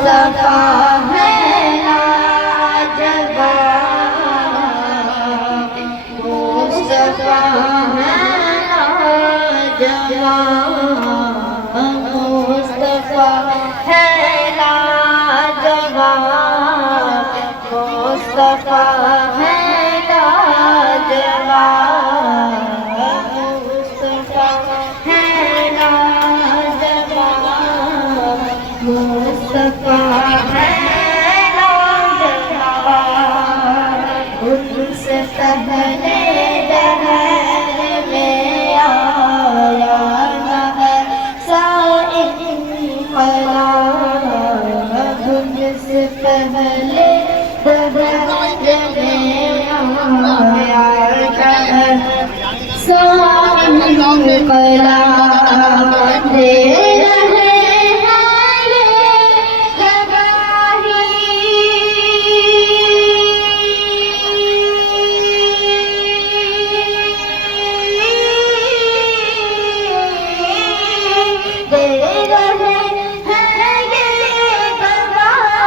मुस्तफा है लाजवाब, मुस्तफा है लाजवाब, मुस्तफा है लाजवाब, मुस्तफा है लाजवाब, मुस्तफा है लाजवाब, मुस्तफा है लाजवाब। उनसे पहले दहर में आया न है साइक़ इंक़लाब, उनसे पहले दहर में आया न है साइक़ इंक़लाब। दे रहे हैं ये गवाही, दे रहे